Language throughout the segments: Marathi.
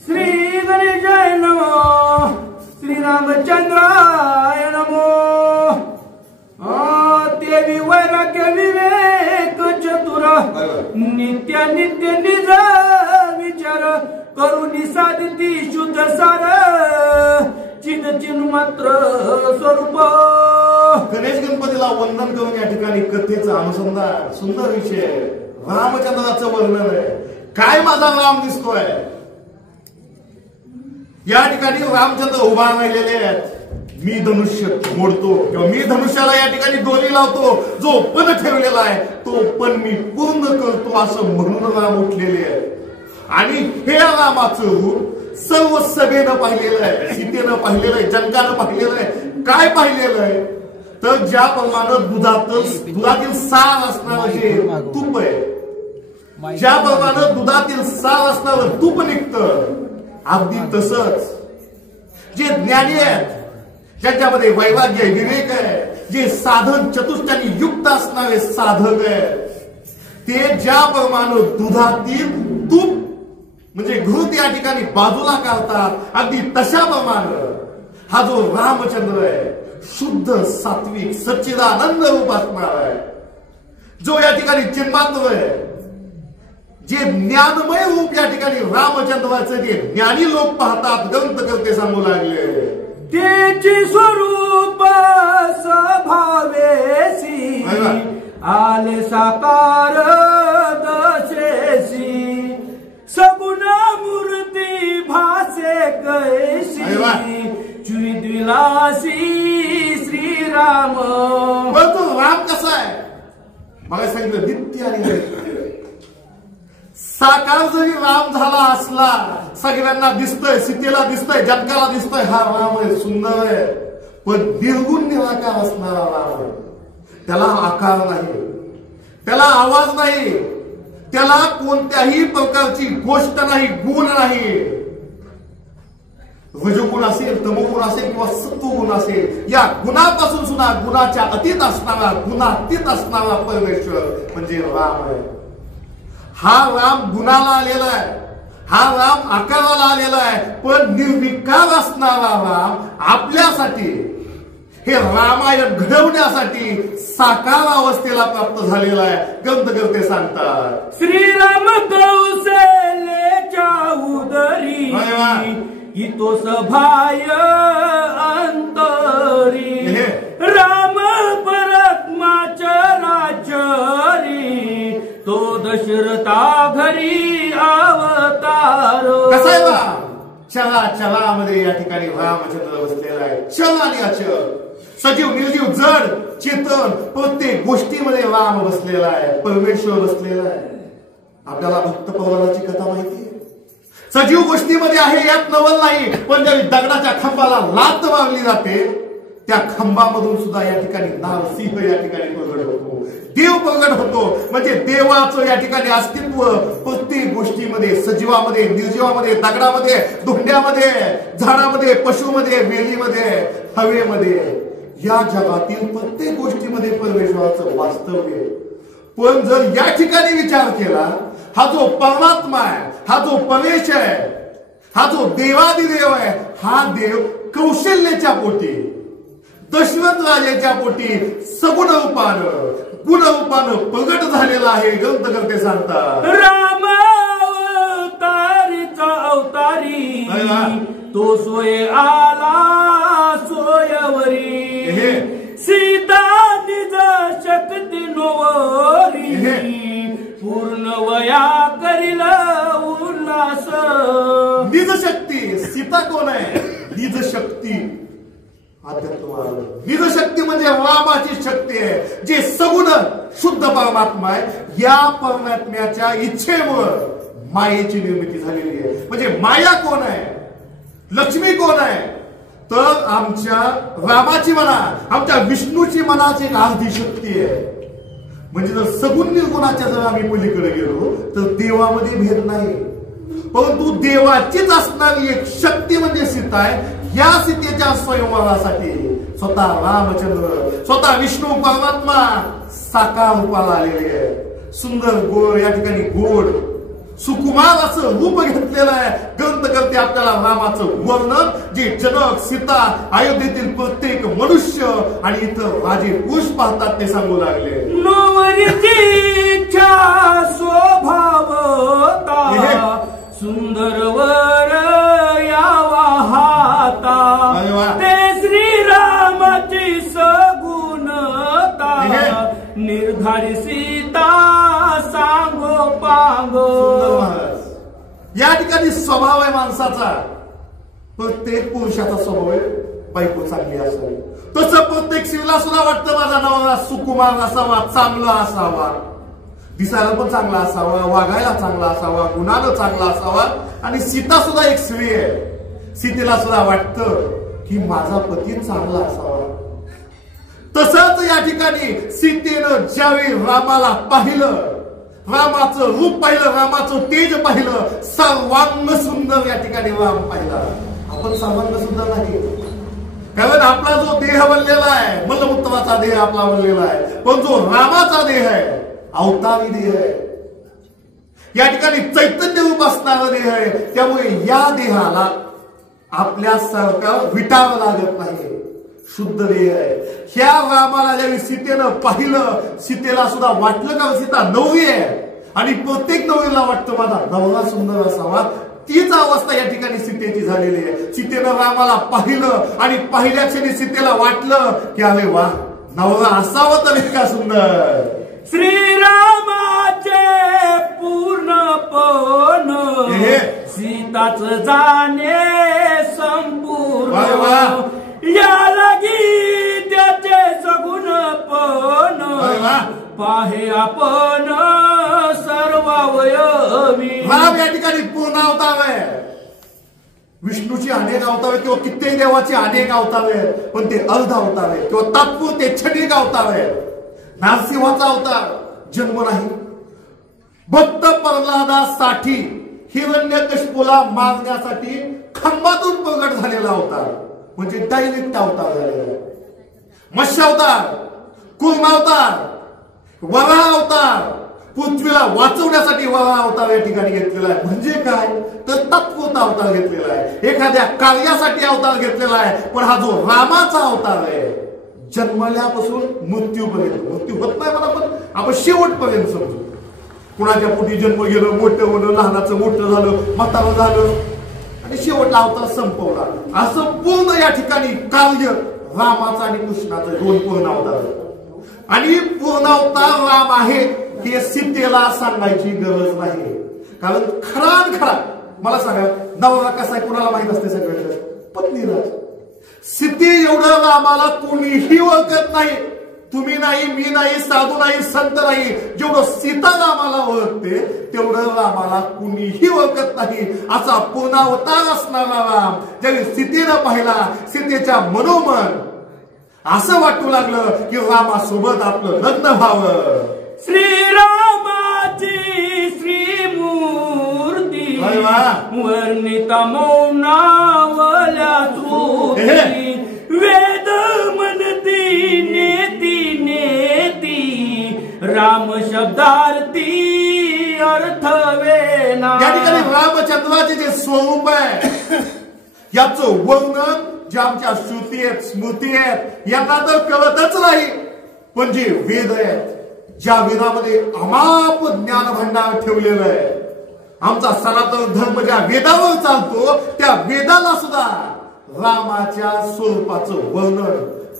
श्री गणेशाय नमो, श्रीरामचंद्राय नमो। देवी वैराग्य विवेक चतुर, नित्य नित्य निज विचार, करुणी साधिती शुद्ध सार, चिन्ह चिन्ह मात्र स्वरूप। गणेश गणपतीला वंदन करून या ठिकाणी कथेचा अनुसंधान सुंदर विषय रामचंद्राचं वर्णन आहे। काय माझा राम दिसतोय या ठिकाणी, रामचंद्र उभा राहिलेले आहेत। मी धनुष्य मोडतो किंवा मी धनुष्याला या ठिकाणी दोरी लावतो, जो पण ठेवलेला आहे तो पण मी पूर्ण करतो असं म्हणून राम उठलेले आहेत। आणि हे रामाचं रूप सर्व सभेनं पाहिलेलं आहे, सीतेनं पाहिलेलं आहे, जनकानं पाहिलेलं आहे। काय पाहिलेलं आहे तर ज्याप्रमाणे दुधातील सार असणारं जे तूप आहे, ज्याप्रमाणे दुधातील सार असणारं तूप निघतं, अगदी तसंच जे ज्ञानी आहेत, ज्यांच्यामध्ये वैराग्य विवेक आहे, जे साधन चतुष्टयाने युक्त असणारे साधक आहेत, ते ज्याप्रमाणे दुधातील तूप म्हणजे घृत या ठिकाणी बाजूला काढतात, अगदी तशाप्रमाणे हा जो रामचंद्र आहे शुद्ध सात्विक सच्चिदानंद रूप असणार आहे, जो या ठिकाणी चिन्मात्र आहे, जे ज्ञानमय रूप या ठिकाणी रामचंद्राचं जे ज्ञानी लोक पाहतात, ग्रंथकर्ते सांगू लागले। तेची स्वरूप स्वभावेसी, आले साकार दशेसी, सगुण मूर्ती भासे कैसी, द्विलासी श्रीराम। पण तो राम कसा आहे मला सांगितलं, नित्य आणि साकार जरी राम झाला असला, सगळ्यांना दिसतोय, सीतेला दिसतोय, जनकाला दिसतोय, हा राम आहे, सुंदर आहे, पण निर्गुण निराकार असणारा राम आहे। त्याला आकार नाही, त्याला आवाज नाही, त्याला कोणत्याही प्रकारची गोष्ट नाही, गुण नाही। रजोगुण असेल, तमोगुण असेल किंवा सत्वगुण असेल, या गुणापासून सुद्धा गुणाच्या अतीत असणारा, गुणातीत असणारा परमेश्वर म्हणजे राम आहे। हा राम गुणाला आलेला आहे, हा राम आकाराला आलेला आहे, पण निर्विकार असणारा राम आपल्यासाठी हे रामायण घडवण्यासाठी साकार अवस्थेला प्राप्त झालेला आहे। ग्रंथकर्ते सांगतात श्रीराम कौशल्याच्या उदरी, इतो सभाय अंतरी, राम परमात्माच्या राज्यरी, तो दशरथा घरी अवतार। कसा आहे राम? चला चलामध्ये या ठिकाणी रामचंद्र बसलेला आहे। चल आणि अचल, सजीव निर्जीव जड चेतन प्रत्येक गोष्टीमध्ये राम बसलेला आहे, परमेश्वर बसलेला आहे। आपल्याला भक्त प्रल्हादाची कथा माहिती आहे, सजीव गोष्टीमध्ये आहे यात नवल नाही, पण ज्यावेळी दगडाच्या खांबाला लात मारली जाते त्या खांबामधून सुद्धा या ठिकाणी नारसिंह या ठिकाणी प्रगट होतो, देव प्रगट होतो। म्हणजे देवाचं या ठिकाणी अस्तित्व प्रत्येक गोष्टीमध्ये, सजीवामध्ये, निर्जीवामध्ये, दगडामध्ये, धोंड्यामध्ये, झाडामध्ये, पशुमध्ये, वेलीमध्ये, हवेमध्ये, या जगातील प्रत्येक गोष्टीमध्ये परमेश्वराचं वास्तव्य। पण जर या ठिकाणी विचार केला, हा जो परमात्मा आहे, हा जो परमेश आहे, हा जो देवादिदेव आहे, हा देव कौशल्याच्या पोटी, दशरथ राजाच्या पोटी सगुण रूपानं, गुण रूपानं प्रगट झालेला आहे। ग्रंथकर्ते सांगतात राम अवतारीचा अवतारी, तो सोय आला सोयवरी, सीता निज शक्ती नोवरी, पूर्ण वया करील उल्हास। निज शक्ती, सीता कोण आहे? निज शक्ती, निज शक्ती म्हणजे रामाची शक्ती आहे, जे सगुण शुद्ध परमात्मा आहे। या परमात्म्याच्या इच्छेमुळे मायेची निर्मिती झालेली आहे। म्हणजे माया कोण आहे? लक्ष्मी कोण आहे? तर आमच्या रामाची म्हणा, आमच्या विष्णूची मनाची एक अर्धी शक्ती आहे। म्हणजे जर सगुण निर्गुणाच्या जर आम्ही पलीकडे गेलो तर देवामध्ये भेद नाही, परंतु देवाचीच असणारी एक शक्ती म्हणजे सीता आहे। या सीतेच्या स्वयंवरासाठी स्वतः रामचंद्र, स्वतः विष्णू परमात्मा साकार रूपाला आलेले आहे। सुंदर गोड या ठिकाणी गोड सुकुमार असं रूप घेतलेलं आहे. ग्रंथ करते आपल्याला रामाचं वर्णन, जे जनक, सीता, अयोध्येतील प्रत्येक मनुष्य आणि इथं राजे पुरुष पाहतात ते सांगू लागले. नवरीची इच्छा स्वभावता सुंदर वर यावा हाता, ते श्रीरामाची सगुणता निर्धारी सीता सांगो पांगो. या ठिकाणी स्वभाव आहे माणसाचा. प्रत्येक पुरुषाचा स्वभाव आहे बायको चांगली असावी. तसं प्रत्येक स्त्रीला सुद्धा वाटतं माझा नवरा सुकुमार असावा, चांगला असावा, दिसायला पण चांगला असावा, वागायला चांगला असावा, गुणानं चांगला असावा. आणि सीता सुद्धा एक स्त्री आहे. सीतेला सुद्धा वाटतं की माझा पती चांगला असावा. तसंच या ठिकाणी सीतेनं ज्यावेळी रामाला पाहिलं, रामाचं रूप पाहिलं, रामाचं तेज पाहिलं, सर्वांग सुंदर या ठिकाणी राम पाहिला. आपण सर्वांग सुंदर नाही, कारण आपला जो देह बनलेला आहे मलमूत्राचा देह आपला बनलेला आहे, पण जो रामाचा देह आहे अवतारी देह आहे. या ठिकाणी चैतन्य रूप असणारा देह आहे. त्यामुळे या देहाला आपल्यासारखं विटावं लागत नाही, शुद्ध देह आहे. ह्या रामाला ज्यावेळी सीतेनं पाहिलं, सीतेला सुद्धा वाटलं का सीता नवरी आहे, आणि प्रत्येक नवरीला वाटतं माझा नवरा सुंदर असावा. तीच अवस्था या ठिकाणी सीतेची झालेली आहे. सीतेनं रामाला पाहिलं आणि पहिल्या क्षणी सीतेला वाटलं की अरे वा, नवरा असावा तर इतका सुंदर. श्रीरामाचे पूर्णपण सीताच जाणे संपूर्ण, या लगी त्याचे सगुणपण पाहे आपण सर्वावयवी. राम या ठिकाणी पूर्ण अवतार आहे. विष्णूची अनेक अवतार किंवा कित्येक देवाची अनेक अवतार आहे, पण ते अर्ध अवतार आहे किंवा तात्पुरते क्षणिक अवतार आहे. नरसिंहाचा अवतार जन्म नाही, भक्त प्रल्हादासाठी हिरण्यकशिपूला मारण्यासाठी खांबातून प्रगट झालेला अवतार म्हणजे डायरेक्ट अवतार झालेला. मत्स्य अवतार, कूर्म अवतार, वराह अवतार, पृथ्वीला वाचवण्यासाठी वराह अवतार या ठिकाणी घेतलेला आहे. म्हणजे काय तर तात्पुरता अवतार घेतलेला आहे, एखाद्या कार्यासाठी अवतार घेतलेला आहे. पण हा जो रामाचा अवतार आहे जन्मल्यापासून मृत्यूपर्यंत, मृत्यू होत नाही मला, पण आपण शेवटपर्यंत समजू. कुणाच्या पोटी जन्म गेलं, मोठं होणं, लहानाचं मोठं झालं, म्हातारं झालं आणि शेवटला अवतार संपवला. असं पूर्ण या ठिकाणी कार्य रामाचं आणि कृष्णाचं दोन पूर्ण अवतार. आणि पूर्ण अवतार राम आहे हे सीतेला सांगायची गरज नाही, कारण खरा मला सांगा नवरा कसा आहे कुणाला माहित असते सगळ्यांना, पत्नीला. सीते एवढं रामाला कोणीही ओळखत नाही, तुम्ही नाही, मी नाही, साधू नाही, संत नाही. जेवढं सीता रामाला ओळखते तेवढं रामाला कुणीही ओळखत नाही. असा पूर्णावतार असणारा राम ज्यावेळी सीतेनं पाहिला, सीतेच्या मनोमन असं वाटू लागलं की रामासोबत आपलं लग्न व्हावं. श्रीरामाची श्रीमूर्ती वर्णिता मौनावल्या श्रुती, वेद म्हणती नेती नेती, राम शब्दार्थी अर्थ वेना. या ठिकाणी रामचंद्राचे जे स्वरूप आहे याचं वर्णन जे आमच्या श्रुती आहेत, स्मृती आहेत यांना तर कळतच नाही, पण जे वेद आहेत, ज्या वेदामध्ये अमाप ज्ञान भंडार ठेवलेलं आहे, आमचा सनातन धर्म ज्या वेदावर चालतो त्या वेदाला सुद्धा रामाच्या स्वरूपाचं वर्णन,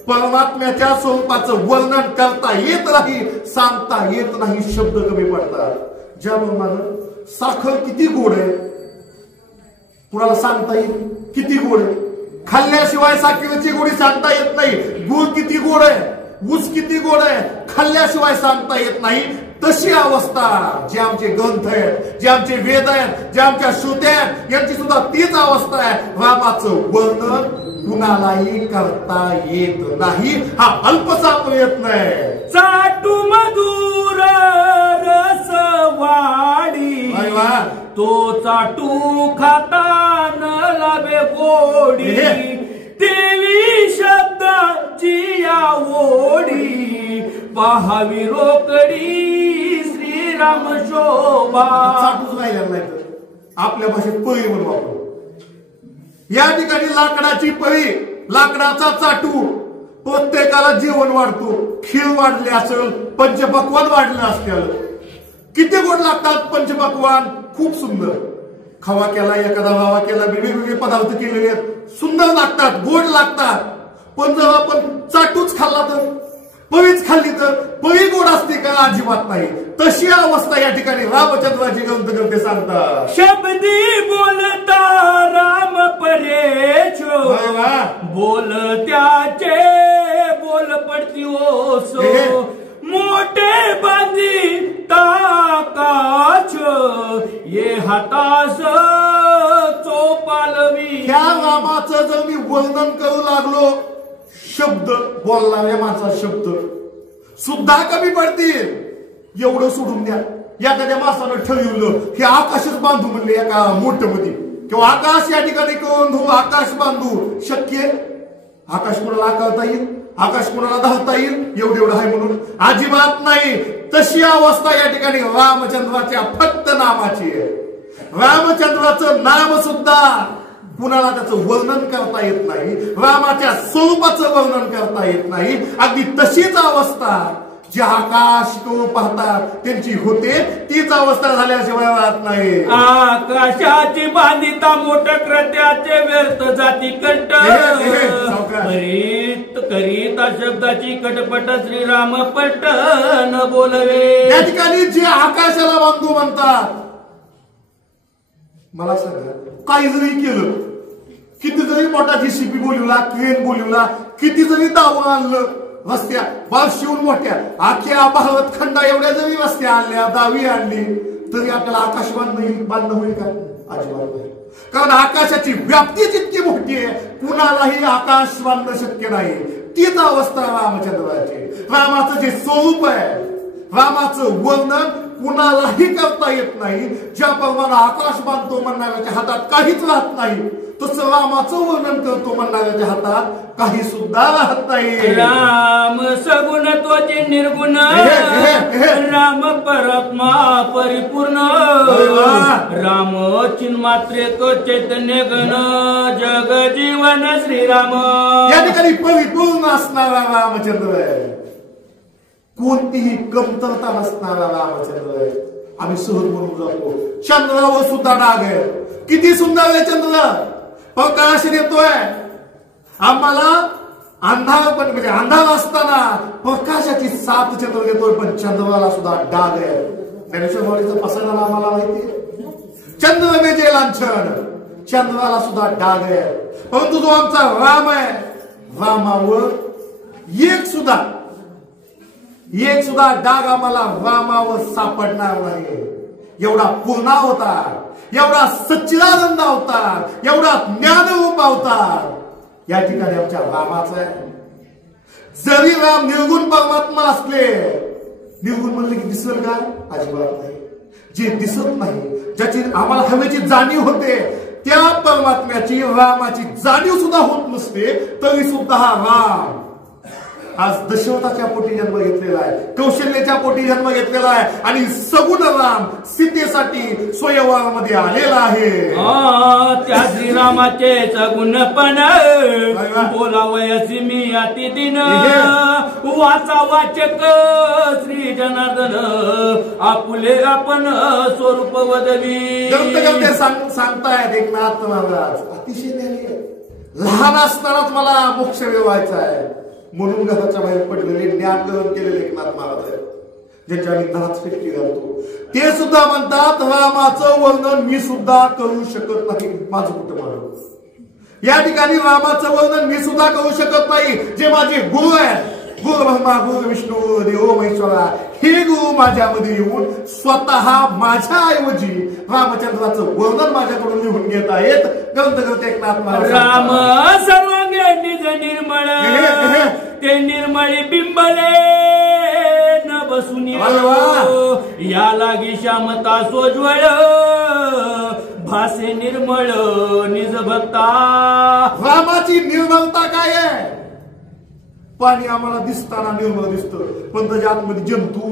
परमात्म्याच्या स्वरूपाचं वर्णन करता येत नाही, सांगता येत नाही, शब्द कमी पडतात. ज्याप्रमाणे साखर किती गोड आहे कुणाला सांगता येईल, किती गोड आहे, खाल्ल्याशिवाय साखरेची गोडी सांगता येत नाही. गुळ किती गोड आहे, ऊस किती गोड आहे, खाल्ल्याशिवाय सांगता येत नाही. तशी अवस्था जे आमचे ग्रंथ आहेत, जे आमचे वेद आहेत, जे आमच्या श्रुत्या आहेत यांची सुद्धा तीच अवस्था आहे. रामाचं वर्णन कुणालाही करता येत नाही, हा अल्पसा प्रयत्न आहे. चाटू मधुर रस वाडी, तो चाटू खाता न लाभे गोडी, देवी शब्दाची या ओढी पाहावी रोकडी श्री श्रीराम शोभा. चाटूच राहिलेला नाही तर आपल्या भाषेत पळी म्हणून वापरू. या ठिकाणी लाकडाची पळी, लाकडाचा चाटू. प्रत्येकाला जेवण वाढतो, खीर वाढले असेल, पंचपक्वान वाढलं असतील. किती गोड लागतात पंचपक्वान, खूप सुंदर. खवा केला, एखादा रवा केला, वेगवेगळे पदार्थ केलेले आहेत, सुंदर लागतात, गोड लागतात. पण जर आपण चाटूच खाल्ला तर, पळीच खाल्ली तर पळी गोड असते का? अजिबात नाही. तशी अवस्था या ठिकाणी रामचंद्राची ग्रंथकर्ते सांगतात. शब्दी बोलता राम परेछ, बोल त्याचे बोल पडती ओसो. मोठे बांधी ताकाच ये हातास चोपालवी. ह्या रामाचं जर मी वर्णन करू लागलो, शब्द बोलणाऱ्या माणसाचा शब्द सुद्धा कमी पडतील. एवढं सोडून द्या, एखाद्या माणसानं ठरवलं हे आकाशच बांधू म्हणले एका मोठमध्ये, किंवा आकाश या ठिकाणी करून आकाश बांधू, शक्य? आकाश कोणाला आकारता येईल? आकाश कोणाला धावता येईल? एवढं आहे म्हणून? अजिबात नाही. तशी अवस्था या ठिकाणी रामचंद्राच्या फक्त नामाची आहे. रामचंद्राचं नाम सुद्धा कुणाला त्याचं वर्णन करता येत नाही, रामाच्या स्वरूपाचं वर्णन करता येत नाही. अगदी तशीच अवस्था जे आकाश तो पाहतात त्यांची होते, तीच अवस्था झाल्याशिवाय राहत नाही. आकाशाची बांधिता मोठ कृत्याचे व्यर्थ जाती कट करीता शब्दाची कटपट श्रीराम पट न बोलवे. या ठिकाणी जे आकाशाला बांधू म्हणतात, मला सांगा, काही जरी केलं, किती जरी मोठा जीसीबी बोलवला, क्रेन बोलवला, किती जरी दावं आणलं, रस्त्या बारशिवून मोठ्या आख्या भारत खंडा एवढ्या जरी रस्त्या आणल्या, दावी आणली, तरी आपल्याला आकाश बांधणं होईल का? अजिबात नाही. कारण आकाशाची व्याप्ती जितकी मोठी आहे, कुणालाही आकाश बांधणं शक्य नाही. तीच अवस्था रामचंद्राची. रामाचं जे स्वरूप आहे, रामाचं वर्णन कुणालाही करता येत नाही. ज्याप्रमाणे आकाश बांधतो म्हणणाऱ्याच्या हातात काहीच राहत नाही, तसं रामाचं वर्णन करतो म्हणणाऱ्याच्या हातात काही सुद्धा राहत नाही. राम सगुण त्वचे निर्गुण, राम परमात्मा परिपूर्ण, राम चिन्मात्रेक चैतन्य गण, जग जीवन श्रीराम. या ठिकाणी परिपूर्ण असणारा रामचंद्र आहे, कोणतीही कमतरता नसणारा रामचंद्र आहे. आम्ही सहज म्हणून जातो चंद्रावर सुद्धा डाग आहे. किती सुंदर आहे चंद्र, प्रकाश देतोय आम्हाला. अंधार पण म्हणजे अंधार असताना प्रकाशाची साथ चंद्र देतोय, पण चंद्राला सुद्धा डाग आहे. ज्ञानेश्वरीचं पसरणारा आम्हाला माहिती आहे. चंद्र मेजे लांछन, चंद्राला सुद्धा डाग आहे. परंतु जो आमचा राम आहे, रामावर एक सुद्धा डाग आम्हाला रामावर सापडणार नाही. एवढा पूर्ण अवतार, एवढा सच्चिदानंद अवतार, एवढा ज्ञानरूप अवतार या ठिकाणी आमच्या रामाचा आहे. जरी राम निर्गुण परमात्मा असले, निर्गुण म्हणले की दिसेल का? अजिबात नाही. जे दिसत नाही, ज्याची आम्हाला हवेची जाणीव होते, त्या परमात्म्याची, रामाची जाणीव सुद्धा होत नसते, तरी सुद्धा हा राम आज दशरथाच्या पोटी जन्म घेतलेला आहे, कौशल्याच्या पोटी जन्म घेतलेला आहे, आणि सगुण राम सीतेसाठी स्वयंवरामध्ये आलेला आहे. त्या श्रीरामाचे सगुणपण बोलावयासी मी अतिदिन, वाचा वाचक श्री जनार्दन, आपुले आपण स्वरूप वदवी. ग्रंथकर्ते सांगतायत एकनाथ महाराज अतिशय लहान असतानाच मला मोक्ष मिळवायचा आहे म्हणून घराच्या बाहेर पडलेले, ज्ञान ग्रहण केलेले एकनाथ महाराज आहेत, ज्यांच्या आम्ही 10 फेटी घालतो. ते सुद्धा म्हणतात रामाचं वर्णन मी सुद्धा करू शकत नाही. माझं कुठं मानव? या ठिकाणी रामाचं वर्णन मी सुद्धा करू शकत नाही. जे माझे गुरु आहेत, गुरु ब्रह्मा गुरु विष्णू देव महेश्वरा, हे गुरु माझ्यामध्ये येऊन स्वतः माझ्या ऐवजी रामचंद्राचं वर्णन माझ्याकडून लिहून घेत आहेत. ग्रंथकर्ते एकनाथ महाराज. राम सर्वांगे निज निर्मळ, ते निर्मळी बिंबले न बसून, या लागी श्यामता सोज्वळ, भासे निर्मळ निज भक्ता. रामाची निर्मलता काय आहे? पाणी आम्हाला दिसताना निर्मळ दिसतं, पण त्याच्या आतमध्ये जंतू,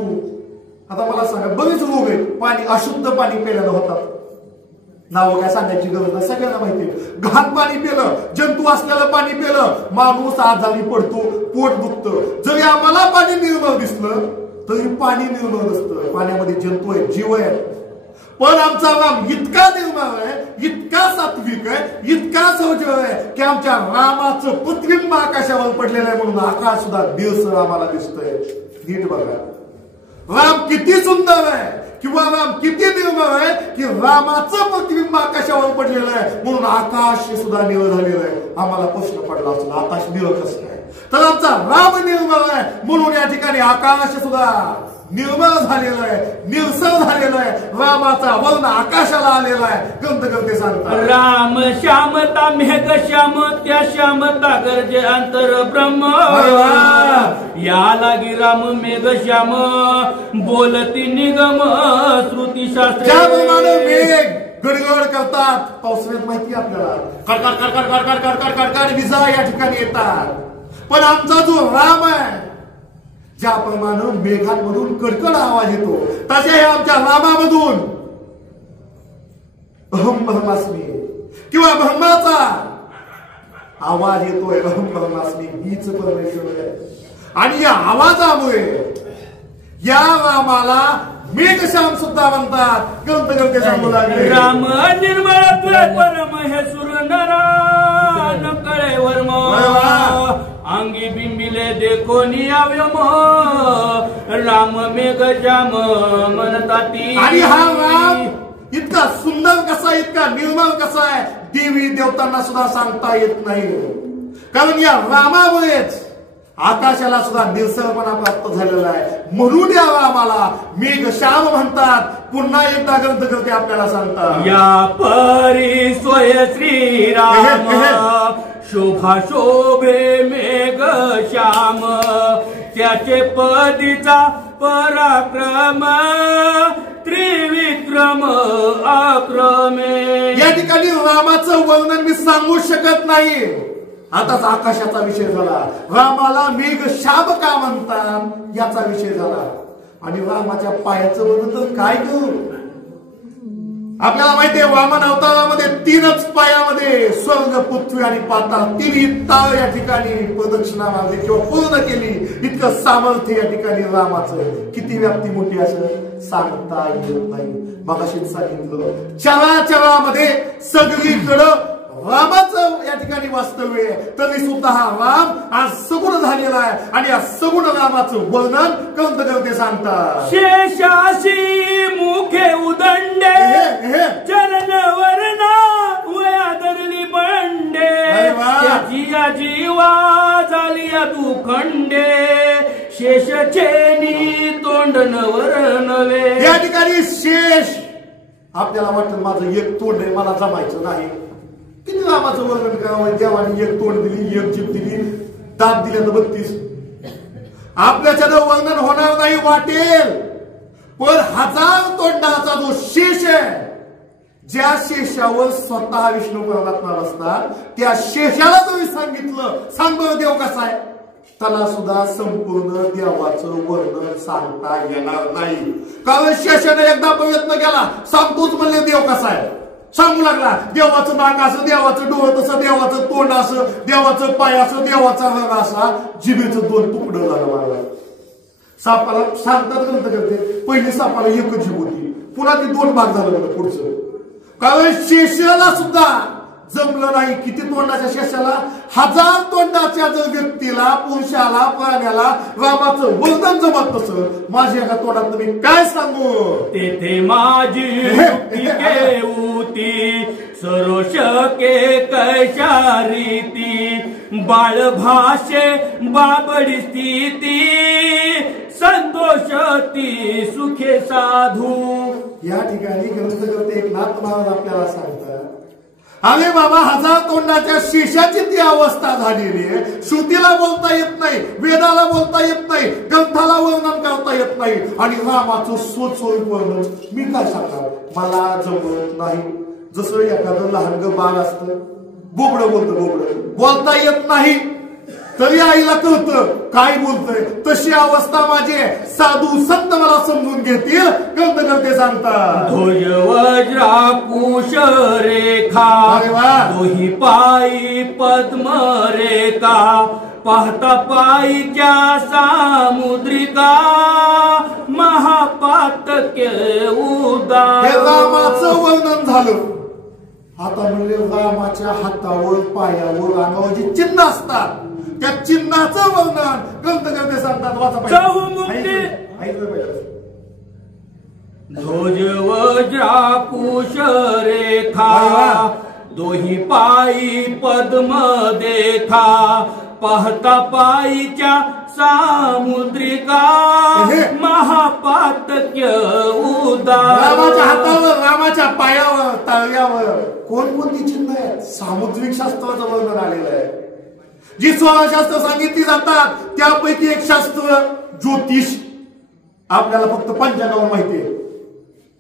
आता मला सांगा, बरेच रोग आहेत पाणी अशुद्ध पाणी प्यायला होतात. नाव काय सांगायची गरज नाही, सगळ्यांना माहिती आहे. घाण पाणी पिलं, जंतू असलेलं पाणी पिलं, माणूस आजारी पडतो, पोट दुखतं. जरी आम्हाला पाणी निर्मळ दिसलं तरी पाणी निर्मळ नसतं. पाण्यामध्ये जंतू आहेत, जीव आहे. पण आमचा राम इतका निर्मळ आहे, इतका सात्विक आहे, इतका सौजव आहे की आमच्या रामाचं प्रतिबिंब आकाशावर पडलेलं आहे म्हणून आकाश सुद्धा दिवस आम्हाला दिसतोय. नीट बघा, राम किती सुंदर आहे किंवा राम किती निर्मळ आहे की रामाचं प्रतिबिंब आकाशावर पडलेलं आहे म्हणून आकाश सुद्धा निळ झालेलं आहे. आम्हाला प्रश्न पडला असेल, आकाश निळ कसं आहे? तर आमचा राम निर्मळ आहे म्हणून या ठिकाणी आकाश सुद्धा निर्मळ झालेलं आहे, निळसर झालेलं आहे. रामाचा वर्ण आकाशाला आलेला आहे. ग्रंथकर्ते सांगतात, राम श्यामता मेघ श्याम, त्या श्यामता गर्जे अंतर ब्रह्म. या लागी राम मेघ श्याम, बोलती निगम श्रुती शास्त्र. ज्याप्रमाणे मेघ गडगड करतात, पावसाळ्यात माहिती आपल्याला कडकड कडकड कडकड कडकड कडकड विजा या ठिकाणी येतात. पण आमचा जो राम आहे, ज्याप्रमाणे मेघांमधून कडकड आवाज येतो तसे हे आमच्या रामामधून अहम ब्रह्मास्मी किंवा ब्रह्माचा आवाज येतोय. अहम ब्रह्मास्मी, हीच परमेश्वर आहे. आणि या आवाजामुळे या रामाला मेघश्याम सुद्धा म्हणतात. ग्रंथकर्ते सांगू लागले, राम निर्मळ परम हे सुर नरा न कळे वर्म. अंगी बिंबिले देखो नियाव्यम, राम मेघ श्याम म्हणताती. आणि हा राम इतका सुंदर कसा, इतका निर्मळ कसा आहे, देवी देवतांना सुद्धा सांगता येत नाही. कारण या रामामुळेच आकाशाला सुद्धा निळसरपणा प्राप्त झालेला आहे. म्हणून या रामाला मेघ श्याम म्हणतात. पुन्हा एकदा ग्रंथकर्ते आपल्याला सांगतात, या परी स्वय श्रीराम, शोभा शोभे मेघ श्याम. त्याचे पदीचा पराक्रम, त्रिविक्रम अक्रमे. या ठिकाणी रामाचं वर्णन मी सांगू शकत नाही. आताच आकाशाचा विषय झाला. रामाला मेघ श्याम का म्हणतात याचा विषय झाला. आणि रामाच्या पायाचं वर्णन तर काय करू? आपल्याला माहितीये, वामन अवतारामध्ये 3च पायामध्ये स्वर्ग, पृथ्वी आणि पाताळ, तिन्ही ताळ या ठिकाणी प्रदक्षिणा मारली किंवा पूर्ण केली. इतकं सामर्थ्य या ठिकाणी रामाचं. किती व्याप्ती मोठी असं सांगता येत नाही. मगाशीच सांगितलं, चराचरामध्ये सगळीकडं रामाचं या ठिकाणी वास्तव्य आहे. तरी सुद्धा हा राम आज सगुण झालेला आहे. आणि या सगुण रामाचं वर्णन ग्रंथकर्ते सांगतात, शेषाशी मुखे उदंडे, चरण वरणा वया धरली बंडे. त्याची जीवा झाली तू खंडे, शेष छेनी तोंड नवर नवे. या ठिकाणी शेष, आपल्याला वाटतं माझं एक तोंड आहे, मला जमायचं नाही. किती रामाचं वर्णन करावं? देवाने एक तोंड दिली, एक जीभ दिली, दात दिले तर 32. आपल्याच्यानं वर्णन होणार नाही वाटेल. पण 1000 तोंडाचा जो शेष आहे, ज्या शेषावर स्वतः विष्णू परमात्मा बसतात, त्या शेषाला तुम्ही सांगितलं, सांग बरं देव कसा आहे, त्याला सुद्धा संपूर्ण देवाचं वर्णन सांगता येणार नाही. कारण शेषाने एकदा प्रयत्न केला, सांगतोच म्हणले देव कसा आहे, सांगू लागला देवाचं नाक असं, देवाचं डोळं तसं, देवाचं तोंड असं, देवाचं पाय असं, देवाचा रंग असा. जिभेचं 2 तुकडं झालं मला. सापाला सांगतात ग्रंथकर्ते, पहिली सापाला एकच जीभ होती, पुन्हा ती 2 भाग झालं बघा पुढचं. कारण शेषाला सुद्धा जमलं नाही. किती तोंडाच्या शेषाला? 1000 तोंडाच्या जर व्यक्तीला, पुरुषाला, प्राण्याला रामाचं वर्णन जमत नसं, माझ्या एका तोंडात मी काय सांगू? तेथे माझी केऊती, सरोशके कैशा रीती, बाळ भाषे बाबडी स्थिती, संतोषती सुखे साधू. या ठिकाणी ग्रंथकर्ते एकनाथ महाराज आपल्याला सांगतात, अरे बाबा, 1000 तोंडाच्या शेषाची ती अवस्था झालेली आहे. श्रुतीला बोलता येत नाही, वेदाला बोलता येत नाही, ग्रंथाला वर्णन करता येत नाही. आणि रामाचं स्वस्वरूप वर्णन मी काय सांगणार? मला जमत नाही. जसं एखादं लहानग बाळ असतं, बोबडं बोलतं, बोबडं बोलता येत नाही. तरी आईला कळतं काय बोलतोय. तशी अवस्था माझी साधू संत मला समजून घेतील. कंद करते सांगतात ध्वज वज्राकुश रेखा अरे वा. दोही पायी पद्म रेखा पाहता पायीच्या सामुद्रिका महापातके उदार. हे रामाचं वर्णन झालं. आता म्हणले रामाच्या हातावर पायावर अंगावर जी चिन्ह असतात त्या चिन्हाचं वर्णन ग्रंथ करते सांगतात. वाचा चहुमुखी ध्वज वज्राकुश रेखा दोही पायी पद्म देखा पाहता पायीच्या सामुद्रिका महापातक्य उदार. रामाच्या हातावर रामाच्या पायावर तळव्यावर कोणकोणती चिन्ह आहेत. सामुद्रिक शास्त्राचं वर्णन आलेलं आहे. जी 16 शास्त्र सांगितली जातात त्यापैकी एक शास्त्र ज्योतिष. आपल्याला फक्त पंचांगावर माहिती आहे.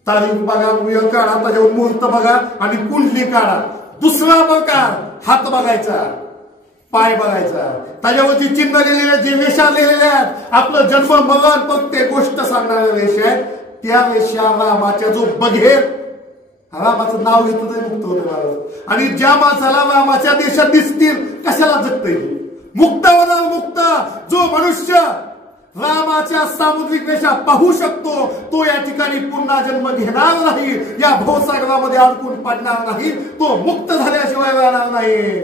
तारीख बघा, वेळ काढा, त्याच्यावर मुहूर्त बघा आणि कुंडली काढा. दुसरा प्रकार हात बघायचा, पाय बघायचा, त्याच्यावरती चिन्ह लिहिलेले जे वेशा लिहिलेल्या आहेत. आपलं जन्म मरण प्रत्येक गोष्ट सांगणारे वेश आहेत. त्या वेशा रामाच्या जो बघेल रामाचं नाव घेतलं तरी मुक्त होते महाराज. आणि ज्या माणसाला रामाच्या देशात दिसतील कशाला जगता येईल. मुक्त होणार मुक्त. जो मनुष्य रामाच्या सामुद्रिक वेशा पाहू शकतो तो या ठिकाणी पुन्हा जन्म घेणार नाही. या भवसागरामध्ये अडकून पडणार नाही. तो मुक्त झाल्याशिवाय राहणार नाही.